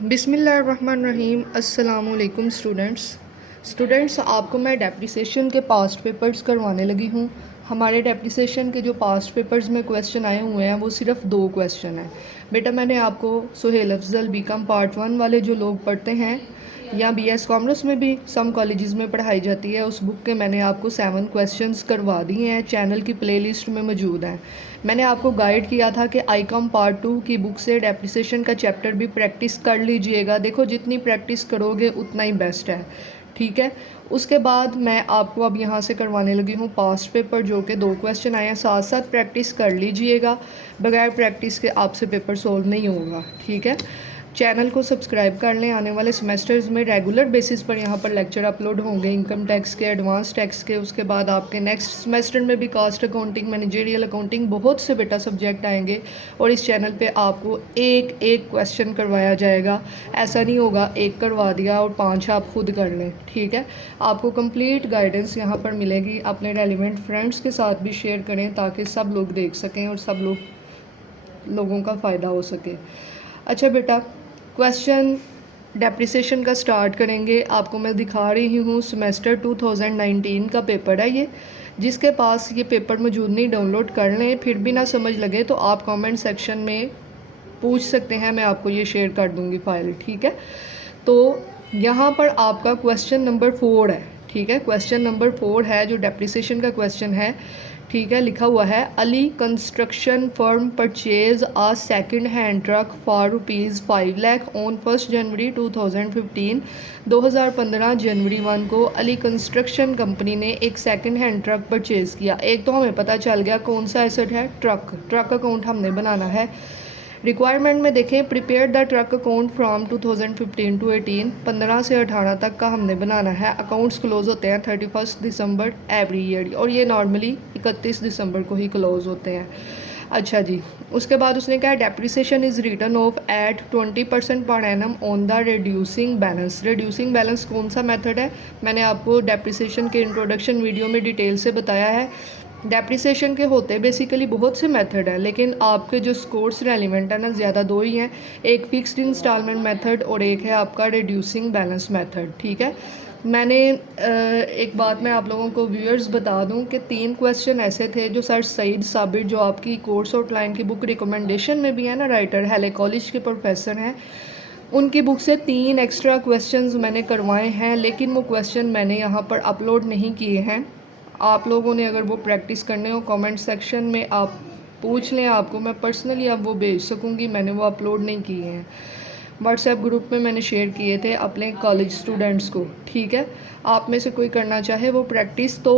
बिस्मिल्लाहिर्रहमानिर्रहीम। अस्सलामुअलैकुम स्टूडेंट्स, आपको मैं डेप्रिसिएशन के पास्ट पेपर्स करवाने लगी हूँ। हमारे डेप्रिसिएशन के जो पास्ट पेपर्स में क्वेश्चन आए हुए हैं वो सिर्फ 2 क्वेश्चन हैं। बेटा मैंने आपको सुहेल अफजल बीकॉम पार्ट 1 वाले जो लोग पढ़ते हैं या बीएस कॉमर्स में भी सम कॉलेजेस में पढ़ाई जाती है, उस बुक के मैंने आपको 7 क्वेश्चंस करवा दिए हैं, चैनल की प्लेलिस्ट में मौजूद हैं। मैंने आपको गाइड किया था कि आईकॉम पार्ट 2 की बुक से डेप्रिसिएशन का चैप्टर भी प्रैक्टिस कर लीजिएगा। देखो जितनी प्रैक्टिस करोगे उतना ही बेस्ट है, ठीक है। उसके बाद मैं आपको अब यहाँ से करवाने लगी हूँ पास्ट पेपर, जो कि 2 क्वेश्चन आए हैं। साथ साथ प्रैक्टिस कर लीजिएगा, बगैर प्रैक्टिस के आपसे पेपर सोल्व नहीं होगा, ठीक है। चैनल को सब्सक्राइब कर लें। आने वाले सेमेस्टर्स में रेगुलर बेसिस पर यहाँ पर लेक्चर अपलोड होंगे इनकम टैक्स के, एडवांस टैक्स के। उसके बाद आपके नेक्स्ट सेमेस्टर में भी कास्ट अकाउंटिंग, मैनेजरियल अकाउंटिंग, बहुत से बेटा सब्जेक्ट आएंगे और इस चैनल पे आपको एक एक क्वेश्चन करवाया जाएगा। ऐसा नहीं होगा एक करवा दिया और 5 आप खुद कर लें, ठीक है। आपको कंप्लीट गाइडेंस यहाँ पर मिलेगी। अपने रेलिवेंट फ्रेंड्स के साथ भी शेयर करें ताकि सब लोग देख सकें और सब लोगों का फ़ायदा हो सके। अच्छा बेटा, क्वेश्चन डेप्रिसिएशन का स्टार्ट करेंगे। आपको मैं दिखा रही हूँ सेमेस्टर 2019 का पेपर है ये। जिसके पास ये पेपर मौजूद नहीं, डाउनलोड कर लें। फिर भी ना समझ लगे तो आप कमेंट सेक्शन में पूछ सकते हैं, मैं आपको ये शेयर कर दूँगी फाइल, ठीक है। तो यहाँ पर आपका क्वेश्चन नंबर 4 है, ठीक है। क्वेश्चन नंबर 4 है जो डेप्रिसिएशन का क्वेश्चन है, ठीक है। लिखा हुआ है Ali construction firm purchase a second hand truck for ₹5 lakh on 1 January 2015। 2015 जनवरी 1 को अली कंस्ट्रक्शन कंपनी ने एक सेकंड हैंड ट्रक परचेज़ किया। एक तो हमें पता चल गया कौन सा एसेट है, ट्रक अकाउंट हमने बनाना है। रिक्वायरमेंट में देखें, prepare the truck account from 2015 to 18, 15 से 18 तक का हमने बनाना है। अकाउंट्स क्लोज होते हैं 31 दिसंबर एवरी ईयर, और ये नॉर्मली 31 दिसंबर को ही क्लोज होते हैं। अच्छा जी, उसके बाद उसने कहा depreciation is written off at 20% per annum on the reducing balance. Reducing balance कौन सा मेथड है, मैंने आपको डेप्रिसिएशन के इंट्रोडक्शन वीडियो में डिटेल से बताया है। डेप्रिसिएशन के होते बेसिकली बहुत से मेथड हैं, लेकिन आपके जो कोर्स रेलिवेंट है ना, ज़्यादा 2 ही हैं। एक फिक्स्ड इंस्टॉलमेंट मेथड और एक है आपका रिड्यूसिंग बैलेंस मेथड, ठीक है। मैंने एक बात मैं आप लोगों को व्यूअर्स बता दूं कि 3 क्वेश्चन ऐसे थे जो सर सईद साबिर, जो आपकी कोर्स आउटलाइन की बुक रिकमेंडेशन में भी है ना, राइटर, हेले कॉलेज के प्रोफेसर हैं, उनकी बुक से 3 एक्स्ट्रा क्वेश्चंस मैंने करवाए हैं, लेकिन वो क्वेश्चन मैंने यहाँ पर अपलोड नहीं किए हैं। आप लोगों ने अगर वो प्रैक्टिस करने हो कमेंट सेक्शन में आप पूछ लें, आपको मैं पर्सनली अब वो भेज सकूँगी। मैंने वो अपलोड नहीं किए हैं, व्हाट्सएप ग्रुप में मैंने शेयर किए थे अपने कॉलेज स्टूडेंट्स को, ठीक है। आप में से कोई करना चाहे वो प्रैक्टिस, तो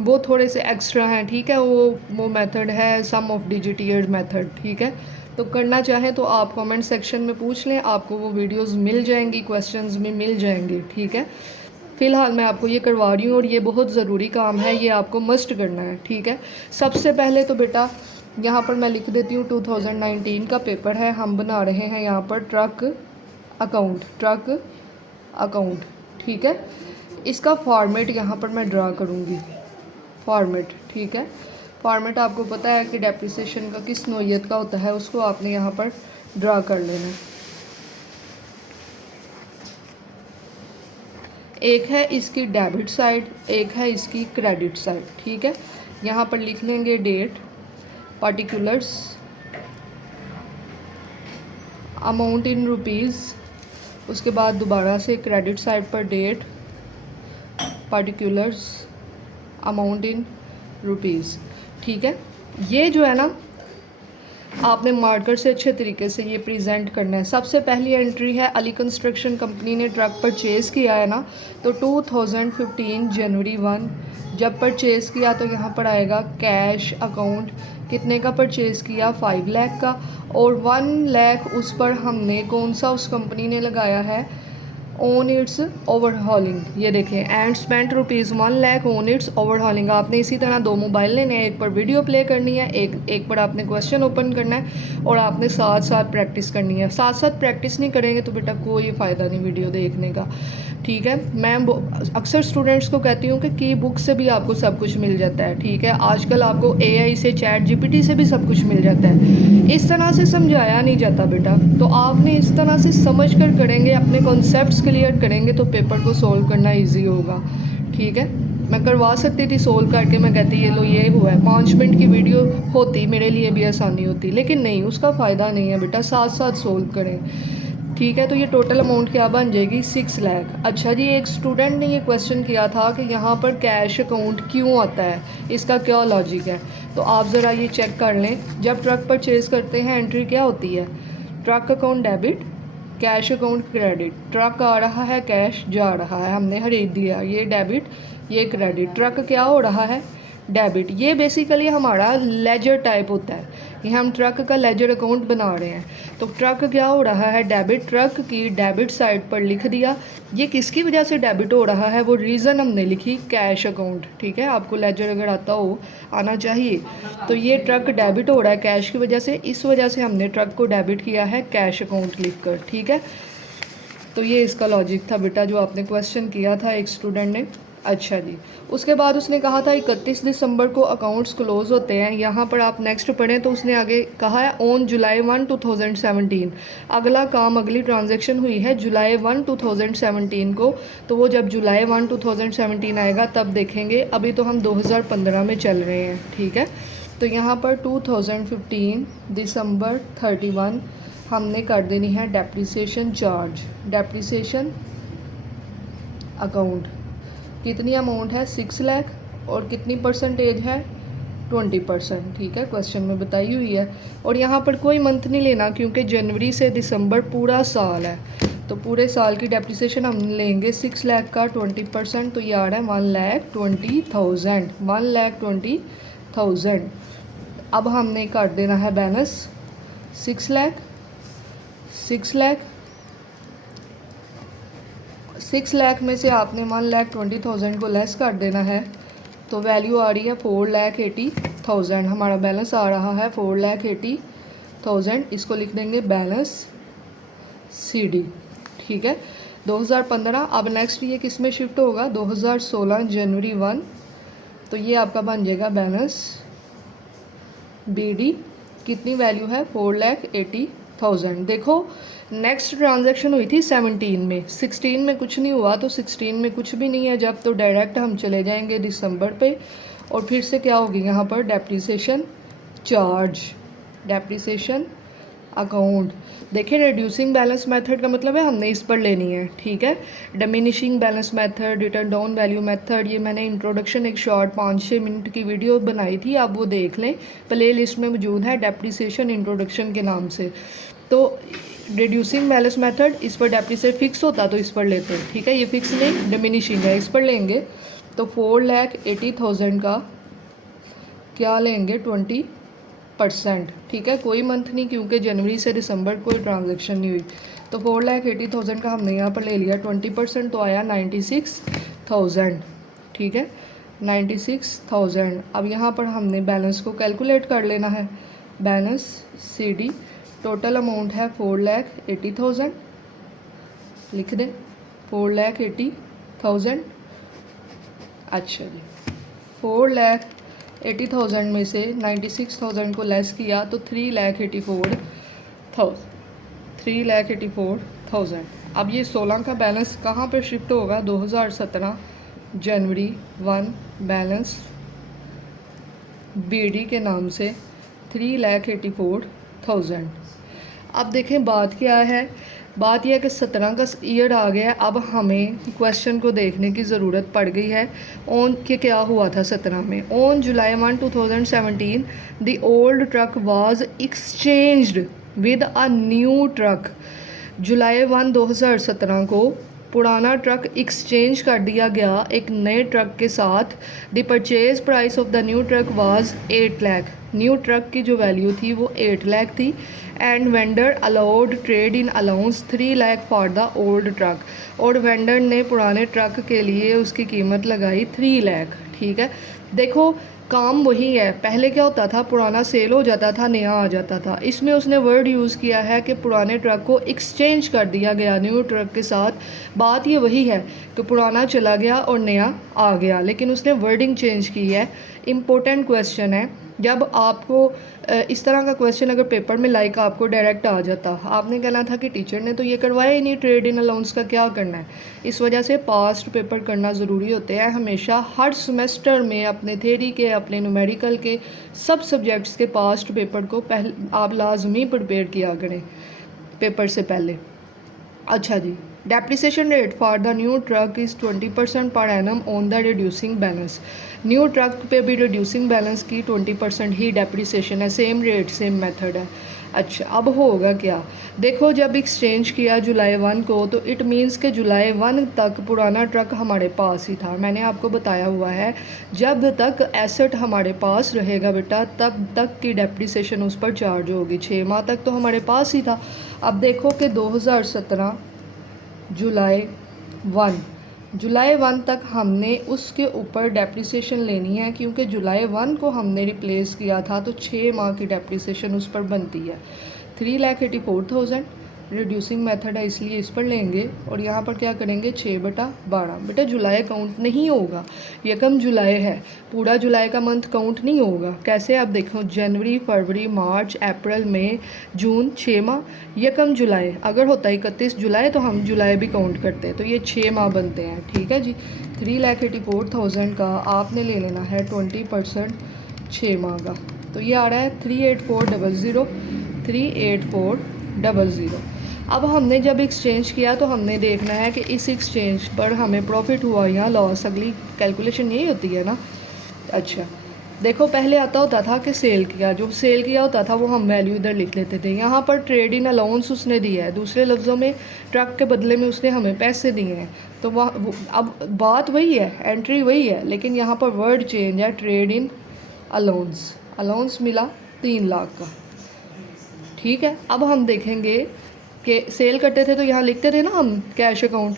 वो थोड़े से एक्स्ट्रा हैं, ठीक है। वो मेथड है सम ऑफ डिजिट ईयर्स मेथड, ठीक है। तो करना चाहें तो आप कमेंट सेक्शन में पूछ लें, आपको वो वीडियोस मिल जाएंगी, क्वेश्चंस भी मिल जाएंगे, ठीक है। फ़िलहाल मैं आपको ये करवा रही हूँ और ये बहुत ज़रूरी काम है, ये आपको मस्ट करना है, ठीक है। सबसे पहले तो बेटा यहाँ पर मैं लिख देती हूँ 2019 का पेपर है, हम बना रहे हैं यहाँ पर ट्रक अकाउंट, ठीक है। इसका फॉर्मेट यहाँ पर मैं ड्रा करूँगी, फॉर्मेट, ठीक है। फॉर्मेट आपको पता है कि डेप्रिसिएशन का किस नौइयत का होता है, उसको आपने यहाँ पर ड्रा कर लेना है। एक है इसकी डेबिट साइड, एक है इसकी क्रेडिट साइड, ठीक है। यहाँ पर लिख लेंगे date, particulars, amount in rupees, उसके बाद दोबारा से क्रेडिट साइड पर date, particulars, amount in rupees, ठीक है। ये जो है ना, आपने मार्कर से अच्छे तरीके से ये प्रेजेंट करना है। सबसे पहली एंट्री है अली कंस्ट्रक्शन कंपनी ने ट्रक परचेज़ किया है ना, तो 2015 जनवरी 1 जब परचेज़ किया तो यहाँ पर आएगा कैश अकाउंट, कितने का परचेज़ किया, 5 लाख का, और 1 लाख उस पर हमने कौन सा उस कंपनी ने लगाया है, ऑन इट्स ओवरहॉलिंग। ये देखें, and spent ₹1 lakh on it's overhauling. आपने इसी तरह 2 मोबाइल लेने हैं, एक पर वीडियो प्ले करनी है, एक पर आपने क्वेश्चन ओपन करना है और आपने साथ साथ प्रैक्टिस करनी है। साथ साथ प्रैक्टिस नहीं करेंगे तो बेटा कोई फ़ायदा नहीं वीडियो देखने का, ठीक है। मैं अक्सर स्टूडेंट्स को कहती हूँ कि की बुक से भी आपको सब कुछ मिल जाता है, ठीक है। आजकल आपको AI से, चैट GPT से भी सब कुछ मिल जाता है। इस तरह से समझाया नहीं जाता बेटा, तो आपने इस तरह से समझ कर करेंगे, अपने कॉन्सेप्ट्स क्लियर करेंगे तो पेपर को सोल्व करना ईजी होगा, ठीक है। मैं करवा सकती थी सोल्व करके, मैं कहती ये लो ये हुआ है, 5 मिनट की वीडियो होती, मेरे लिए भी आसानी होती, लेकिन नहीं, उसका फ़ायदा नहीं है बेटा, साथ साथ सोल्व करें, ठीक है। तो ये टोटल अमाउंट क्या बन जाएगी? 6 लाख। अच्छा जी, एक स्टूडेंट ने ये क्वेश्चन किया था कि यहाँ पर कैश अकाउंट क्यों आता है, इसका क्या लॉजिक है। तो आप ज़रा ये चेक कर लें। जब ट्रक परचेज़ करते हैं एंट्री क्या होती है? Truck account debit, cash account credit. Truck आ रहा है, कैश जा रहा है, हमने खरीद दिया, ये डेबिट, ये क्रेडिट। ट्रक क्या हो रहा है? डेबिट। ये बेसिकली हमारा लेजर टाइप होता है, ये हम ट्रक का लेजर अकाउंट बना रहे हैं। तो ट्रक क्या हो रहा है? डेबिट। ट्रक की डेबिट साइड पर लिख दिया। ये किसकी वजह से डेबिट हो रहा है, वो रीज़न हमने लिखी, कैश अकाउंट, ठीक है। आपको लेजर अगर आता हो, आना चाहिए। तो ये ट्रक डेबिट हो रहा है कैश की वजह से, इस वजह से हमने ट्रक को डेबिट किया है कैश अकाउंट लिख कर, ठीक है। तो ये इसका लॉजिक था बेटा, जो आपने क्वेश्चन किया था एक स्टूडेंट ने। अच्छा जी, उसके बाद उसने कहा था 31 दिसंबर को अकाउंट्स क्लोज़ होते हैं। यहाँ पर आप नेक्स्ट पढ़ें तो उसने आगे कहा है ऑन जुलाई 1, 2017। अगला काम, अगली ट्रांजैक्शन हुई है जुलाई 1, 2017 को। तो वो जब जुलाई 1, 2017 आएगा तब देखेंगे, अभी तो हम 2015 में चल रहे हैं, ठीक है। तो यहाँ पर 2015 दिसंबर 31 हमने कर देनी है डेप्रिसिएशन चार्ज, डेप्रिसिएशन अकाउंट। कितनी अमाउंट है? 6 लाख, और कितनी परसेंटेज है? 20%, ठीक है, क्वेश्चन में बताई हुई है। और यहाँ पर कोई मंथ नहीं लेना, क्योंकि जनवरी से दिसंबर पूरा साल है, तो पूरे साल की डेप्रिसिएशन हम लेंगे 6 लाख का 20%, तो ये आ रहा है 1,20,000, 1,20,000। अब हमने कर देना है बैलेंस 6 लाख, 6 लाख, 6 लाख में से आपने 1,20,000 को लेस कर देना है, तो वैल्यू आ रही है 4,80,000। हमारा बैलेंस आ रहा है 4,80,000। इसको लिख देंगे बैलेंस CD, ठीक है। 2015। अब नेक्स्ट ये किस में शिफ्ट होगा? 2016 जनवरी 1। तो ये आपका बन जाएगा बैलेंस BD। कितनी वैल्यू है? 4,80,000। देखो, नेक्स्ट ट्रांजैक्शन हुई थी 17 में, 16 में कुछ नहीं हुआ, तो 16 में कुछ भी नहीं है जब, तो डायरेक्ट हम चले जाएंगे दिसंबर पे, और फिर से क्या होगी यहाँ पर? Depreciation charge, depreciation account. देखिए, रिड्यूसिंग बैलेंस मेथड का मतलब है हमने इस पर लेनी है, ठीक है। Diminishing balance method, return down value method, ये मैंने इंट्रोडक्शन एक शॉर्ट 5-6 मिनट की वीडियो बनाई थी, आप वो देख लें, प्ले लिस्ट में मौजूद है, डेप्रिसिएशन इंट्रोडक्शन के नाम से। तो रिड्यूसिंग बैलेंस मेथड, इस पर डेप्रिसिएट फिक्स होता तो इस पर लेते हैं, ठीक है। ये फिक्स नहीं, डिमिनिशिंग है, इस पर लेंगे। तो 4,80,000 का क्या लेंगे? 20%, ठीक है। कोई मंथ नहीं, क्योंकि जनवरी से दिसंबर कोई ट्रांजैक्शन नहीं हुई। तो 4,80,000 का हमने यहाँ पर ले लिया 20%, तो आया 96,000, ठीक है, 96,000। अब यहाँ पर हमने बैलेंस को कैलकुलेट कर लेना है, बैलेंस CD। टोटल अमाउंट है 4,80,000, लिख दें 4,80,000। अच्छा जी, 4,80,000 में से 96,000 को लेस किया तो 3,84,000, 3,84,000। अब ये 16 का बैलेंस कहाँ पर शिफ्ट होगा? 2017 जनवरी 1 बैलेंस BD के नाम से 3,84,000। अब देखें बात क्या है, बात यह है कि 17 का ईयर आ गया है। अब हमें क्वेश्चन को देखने की ज़रूरत पड़ गई है ऑन के क्या हुआ था 17 में। On July 1, 2017 the old truck was exchanged with a new truck. जुलाई 1, 2017 को पुराना ट्रक एक्सचेंज कर दिया गया एक नए ट्रक के साथ। The purchase price of the new truck was 8 lakh. New truck की जो वैल्यू थी वो 8 लाख थी। And vendor allowed trade in allowance 3 lakh for the old truck, और वेंडर ने पुराने ट्रक के लिए उसकी कीमत लगाई 3 लाख। ठीक है, देखो काम वही है, पहले क्या होता था, पुराना सेल हो जाता था, नया आ जाता था। इसमें उसने वर्ड यूज़ किया है कि पुराने ट्रक को एक्सचेंज कर दिया गया न्यू ट्रक के साथ। बात ये वही है कि पुराना चला गया और नया आ गया, लेकिन उसने वर्डिंग चेंज की है। इम्पोर्टेंट क्वेश्चन है। जब आपको इस तरह का क्वेश्चन अगर पेपर में लाइक आपको डायरेक्ट आ जाता, आपने कहना था कि टीचर ने तो ये करवाया ही नहीं, ट्रेड इन अलाउंस का क्या करना है। इस वजह से पास्ट पेपर करना ज़रूरी होते हैं हमेशा। हर सेमेस्टर में अपने थ्योरी के, अपने न्यूमेरिकल के, सब सब्जेक्ट्स के पास्ट पेपर को पहले आप लाजमी प्रिपेयर किया करें पेपर से पहले। अच्छा जी, depreciation rate for the new truck is 20% per annum on the reducing balance. New truck पे भी रिड्यूसिंग बैलेंस की 20% ही डेप्रिसिएशन है, सेम रेट सेम मेथड है। अच्छा, अब होगा क्या, देखो जब एक्सचेंज किया जुलाई 1 को, तो इट मीन्स कि जुलाई 1 तक पुराना ट्रक हमारे पास ही था। मैंने आपको बताया हुआ है जब तक एसेट हमारे पास रहेगा बेटा, तब तक की डेप्रिसिएशन उस पर चार्ज होगी। 6 माह तक तो हमारे पास ही था। अब देखो कि 2017 जुलाई 1 तक हमने उसके ऊपर डेप्रिसिएशन लेनी है, क्योंकि जुलाई 1 को हमने रिप्लेस किया था, तो 6 माह की डेप्रिसिएशन उस पर बनती है। 3,84,000 रिड्यूसिंग मेथड है, इसलिए इस पर लेंगे और यहाँ पर क्या करेंगे 6/12। बेटा जुलाई काउंट नहीं होगा, यकम जुलाई है, पूरा जुलाई का मंथ काउंट नहीं होगा। कैसे, आप देखो जनवरी, फरवरी, मार्च, अप्रैल, मई, जून, 6 माह, यकम जुलाई। अगर होता 31 जुलाई तो हम जुलाई भी काउंट करते, तो ये 6 माह बनते हैं। ठीक है जी, 3,84,000 का आपने ले लेना है 20% 6 माह का, तो ये आ रहा है 38400 38400। अब हमने जब एक्सचेंज किया तो हमने देखना है कि इस एक्सचेंज पर हमें प्रॉफिट हुआ या लॉस, अगली कैलकुलेशन यही होती है ना। अच्छा, देखो पहले आता होता था कि सेल किया, जो सेल किया होता था वो हम वैल्यू इधर लिख लेते थे। यहाँ पर ट्रेड इन अलाउंस उसने दिया है, दूसरे लफ्ज़ों में ट्रक के बदले में उसने हमें पैसे दिए हैं, तो वह अब बात वही है, एंट्री वही है, लेकिन यहाँ पर वर्ड चेंज है, ट्रेड इन अलाउंस। अलाउंस मिला 3 लाख का। ठीक है, अब हम देखेंगे कि सेल करते थे तो यहाँ लिखते थे ना हम कैश अकाउंट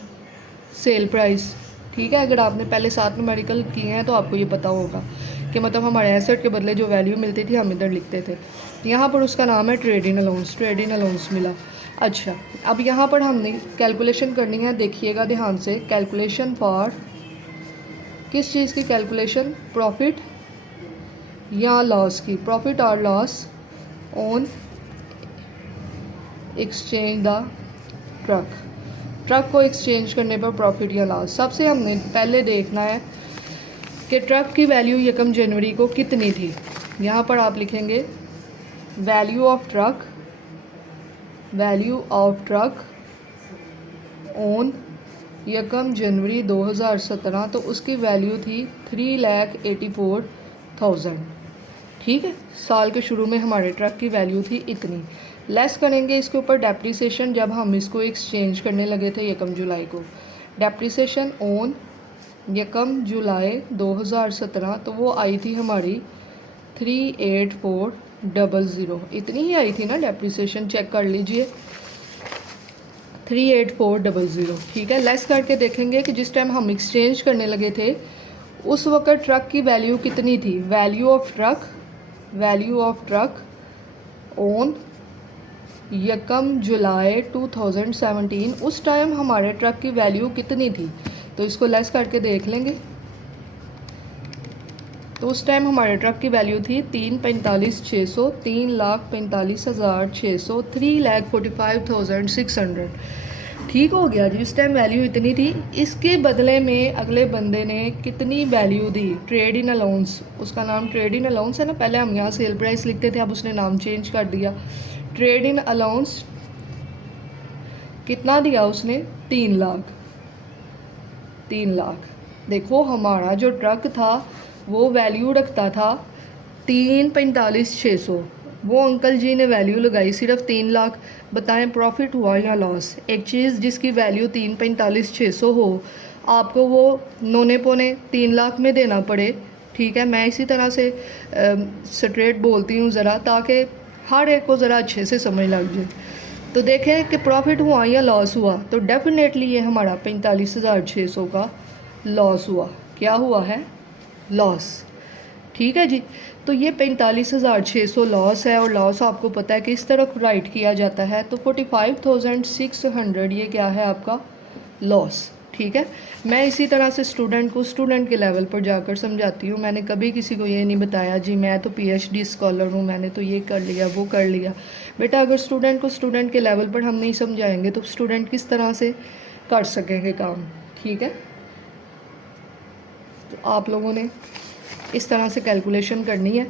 सेल प्राइस। ठीक है, अगर आपने पहले 7 न्यूमेरिकल किए हैं तो आपको ये पता होगा कि मतलब हमारे एसेट के बदले जो वैल्यू मिलती थी हम इधर लिखते थे। यहाँ पर उसका नाम है trade in allowance, trade in allowance मिला। अच्छा, अब यहाँ पर हमने कैलकुलेशन करनी है, देखिएगा ध्यान से। कैलकुलेशन फॉर किस चीज़ की कैलकुलेशन, प्रॉफिट या लॉस की, प्रॉफिट और loss on exchange the truck को एक्सचेंज करने पर प्रॉफिट या लॉस। सबसे हमने पहले देखना है कि ट्रक की वैल्यू यकम जनवरी को कितनी थी। यहाँ पर आप लिखेंगे वैल्यू ऑफ ट्रक ऑन यकम जनवरी 2017, तो उसकी वैल्यू थी 3,84,000। ठीक है, साल के शुरू में हमारे ट्रक की वैल्यू थी इतनी। लेस करेंगे इसके ऊपर डेप्रिसिएशन, जब हम इसको एक्सचेंज करने लगे थे यकम जुलाई को, डेप्रिसिएशन ऑन यकम जुलाई 2017, तो वो आई थी हमारी 38400। इतनी ही आई थी ना डेप्रिसिएशन, चेक कर लीजिए 38400। ठीक है, लेस करके देखेंगे कि जिस टाइम हम एक्सचेंज करने लगे थे उस वक्त ट्रक की वैल्यू कितनी थी। वैल्यू ऑफ ट्रक ऑन यकम जुलाई 2017, उस टाइम हमारे ट्रक की वैल्यू कितनी थी, तो इसको लेस करके देख लेंगे। तो उस टाइम हमारे ट्रक की वैल्यू थी 3,45,600, 3,45,600, 3,45,600। ठीक हो गया जी, उस टाइम वैल्यू इतनी थी। इसके बदले में अगले बंदे ने कितनी value the, trade in allowance, उसका नाम ट्रेड इन अलाउंस है ना, पहले हम यहाँ सेल प्राइस लिखते थे, अब उसने नाम चेंज कर दिया। ट्रेड इन अलाउंस कितना दिया उसने, 3 लाख। देखो हमारा जो ट्रक था वो वैल्यू रखता था 3,45,600, वो अंकल जी ने वैल्यू लगाई सिर्फ 3 लाख। बताएं प्रॉफिट हुआ या लॉस। एक चीज़ जिसकी वैल्यू 3,45,600 हो, आपको वो नौने पौने 3 लाख में देना पड़े। ठीक है, मैं इसी तरह से स्ट्रेट बोलती हूँ ज़रा, ताकि हर एक को ज़रा अच्छे से समझ लग जाए। तो देखें कि प्रॉफिट हुआ या लॉस हुआ, तो डेफिनेटली ये हमारा 45,600 का लॉस हुआ। क्या हुआ है? लॉस। ठीक है जी। तो ये 45,600 लॉस है, और लॉस आपको पता है कि इस तरफ राइट किया जाता है, तो 45,600 ये क्या है आपका? लॉस। ठीक है। मैं इसी तरह से स्टूडेंट को स्टूडेंट के लेवल पर जाकर समझाती हूँ। मैंने कभी किसी को ये नहीं बताया जी मैं तो PhD स्कॉलर हूँ, मैंने तो ये कर लिया वो कर लिया। बेटा अगर स्टूडेंट को स्टूडेंट के लेवल पर हम नहीं समझाएंगे तो स्टूडेंट किस तरह से कर सकेंगे काम। ठीक है। तो आप लोगों ने इस तरह से कैलकुलेशन करनी है।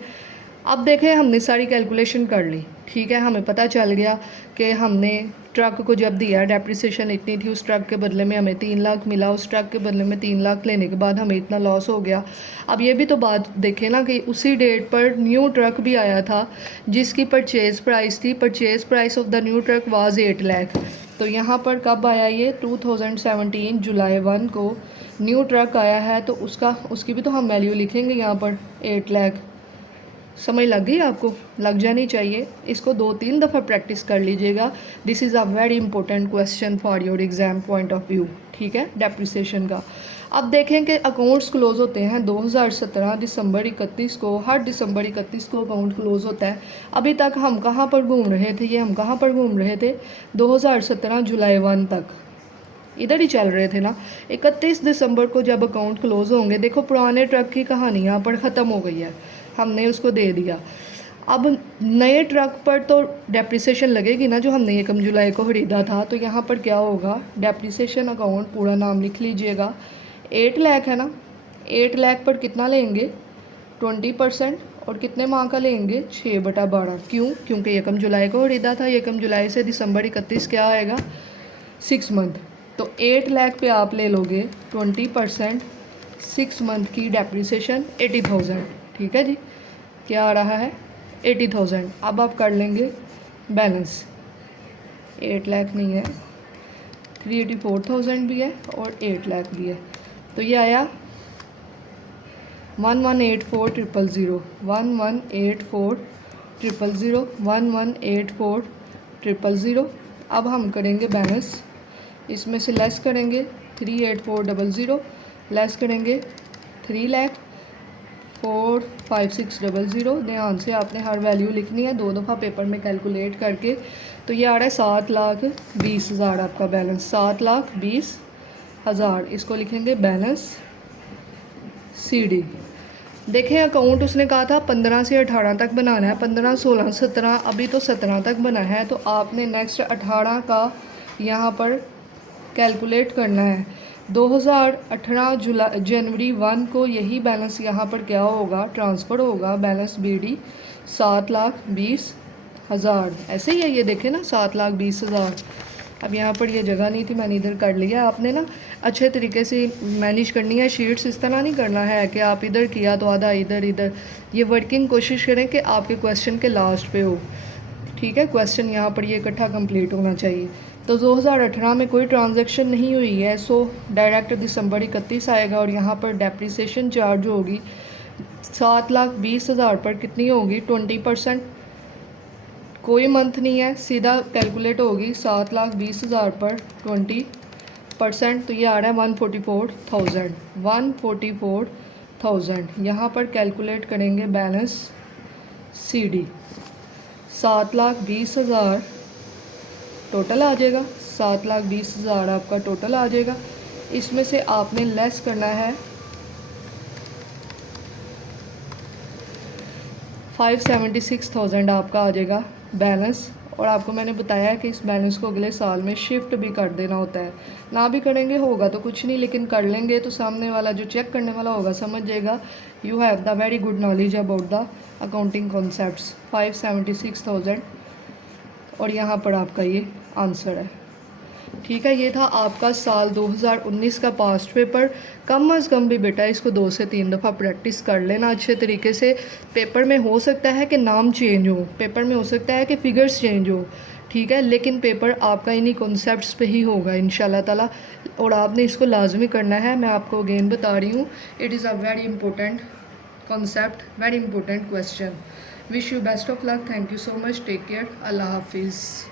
अब देखें हमने सारी कैलकुलेशन कर ली। ठीक है। हमें पता चल गया कि हमने ट्रक को जब दिया डेप्रिसिएशन इतनी थी, उस ट्रक के बदले में हमें 3 लाख मिला, उस ट्रक के बदले में 3 लाख लेने के बाद हमें इतना लॉस हो गया। अब ये भी तो बात देखें ना कि उसी डेट पर न्यू ट्रक भी आया था जिसकी परचेज़ प्राइस थी, purchase price of the new truck was 8 lakh. तो यहाँ पर कब आया? ये 2017 जुलाई 1 को न्यू ट्रक आया है, तो उसकी भी तो हम वैल्यू लिखेंगे यहाँ पर 8 लाख। समझ लग गई आपको? लग जानी चाहिए। इसको 2-3 दफ़ा प्रैक्टिस कर लीजिएगा। This is a very important question for your exam point of view. ठीक है। डेप्रिसिएशन का अब देखें कि अकाउंट्स क्लोज़ होते हैं 2017 दिसंबर 31 को। हर दिसंबर 31 को अकाउंट क्लोज़ होता है। अभी तक हम कहाँ पर घूम रहे थे? हम कहाँ पर घूम रहे थे? 2017 जुलाई 1 तक इधर ही चल रहे थे ना। 31 दिसंबर को जब अकाउंट क्लोज़ होंगे, देखो पुराने ट्रक की कहानी यहाँ पर ख़त्म हो गई है, हमने उसको दे दिया। अब नए ट्रक पर तो डेप्रिसिएशन लगेगी ना, जो हमने 1 जुलाई को ख़रीदा था। तो यहाँ पर क्या होगा? डेप्रिसिएशन अकाउंट पूरा नाम लिख लीजिएगा। 8 लाख है ना, 8 लाख पर कितना लेंगे? 20%। और कितने माह का लेंगे? 6/12। क्यों? क्योंकि 1 जुलाई को ख़रीदा था। 1 जुलाई से दिसंबर 31 क्या आएगा? 6 मंथ। तो 8 लाख पे आप ले लोगे 20%, 6 मंथ की डेप्रिसिएशन 80,000। ठीक है जी। क्या आ रहा है? 80,000। अब आप कर लेंगे बैलेंस। 8 लाख नहीं है, 384,000 भी है और 8 लाख भी है। तो ये आया 1184,000, 1184,000, 1184,000। अब हम करेंगे बैलेंस। इसमें से लेस करेंगे 384,000, लेस करेंगे 3 लाख 456,000। ध्यान से आपने हर वैल्यू लिखनी है 2 दफ़ा पेपर में कैलकुलेट करके। तो ये आ रहा है 7,20,000 आपका बैलेंस, 7,20,000। इसको लिखेंगे बैलेंस CD। देखें अकाउंट उसने कहा था 15 से 18 तक बनाना है, 15, 16, 17, अभी तो 17 तक बना है। तो आपने नेक्स्ट 18 का यहाँ पर कैलकुलेट करना है। 2018 जनवरी 1 को यही बैलेंस यहाँ पर क्या होगा? ट्रांसफ़र होगा। Balance BD 7,20,000। ऐसे ही है, ये देखें ना 7,20,000। अब यहाँ पर ये जगह नहीं थी, मैंने इधर कर लिया। आपने ना अच्छे तरीके से मैनेज करनी है शीट्स। इस तरह नहीं करना है कि आप इधर किया तो आधा इधर इधर। ये वर्किंग कोशिश करें कि आपके क्वेश्चन के लास्ट पे हो। ठीक है। क्वेश्चन यहाँ पर ये इकट्ठा कंप्लीट होना चाहिए। तो 2018 में कोई ट्रांजैक्शन नहीं हुई है, सो डायरेक्ट दिसंबर 31 आएगा। और यहाँ पर डेप्रिसिएशन चार्ज होगी 7,20,000 पर कितनी होगी? 20%। कोई मंथ नहीं है, सीधा कैलकुलेट होगी 7,20,000 पर 20%। तो ये आ रहा है 144,000, 144,000। यहाँ पर कैलकुलेट करेंगे बैलेंस CD। 7,20,000 टोटल आ जाएगा, 7,20,000 आपका टोटल आ जाएगा। इसमें से आपने लेस करना है 576,000 आपका आ जाएगा बैलेंस। और आपको मैंने बताया कि इस बैलेंस को अगले साल में शिफ्ट भी कर देना होता है। ना भी करेंगे होगा तो कुछ नहीं, लेकिन कर लेंगे तो सामने वाला जो चेक करने वाला होगा समझ जाएगा you have the very good knowledge about the accounting concepts. 576,000 और यहाँ पर आपका ये आंसर है। ठीक है। ये था आपका साल 2019 का पास्ट पेपर। कम अज़ कम भी बेटा इसको 2 से 3 दफ़ा प्रैक्टिस कर लेना अच्छे तरीके से। पेपर में हो सकता है कि नाम चेंज हो, पेपर में हो सकता है कि फ़िगर्स चेंज हो। ठीक है। लेकिन पेपर आपका इन्हीं कॉन्सेप्ट्स पे ही होगा इंशाल्लाह ताला, और आपने इसको लाजमी करना है। मैं आपको अगेन बता रही हूँ, it is a very important concept, very important question. Wish you best of luck. Thank you so much. Take care. अल्लाह हाफिज़।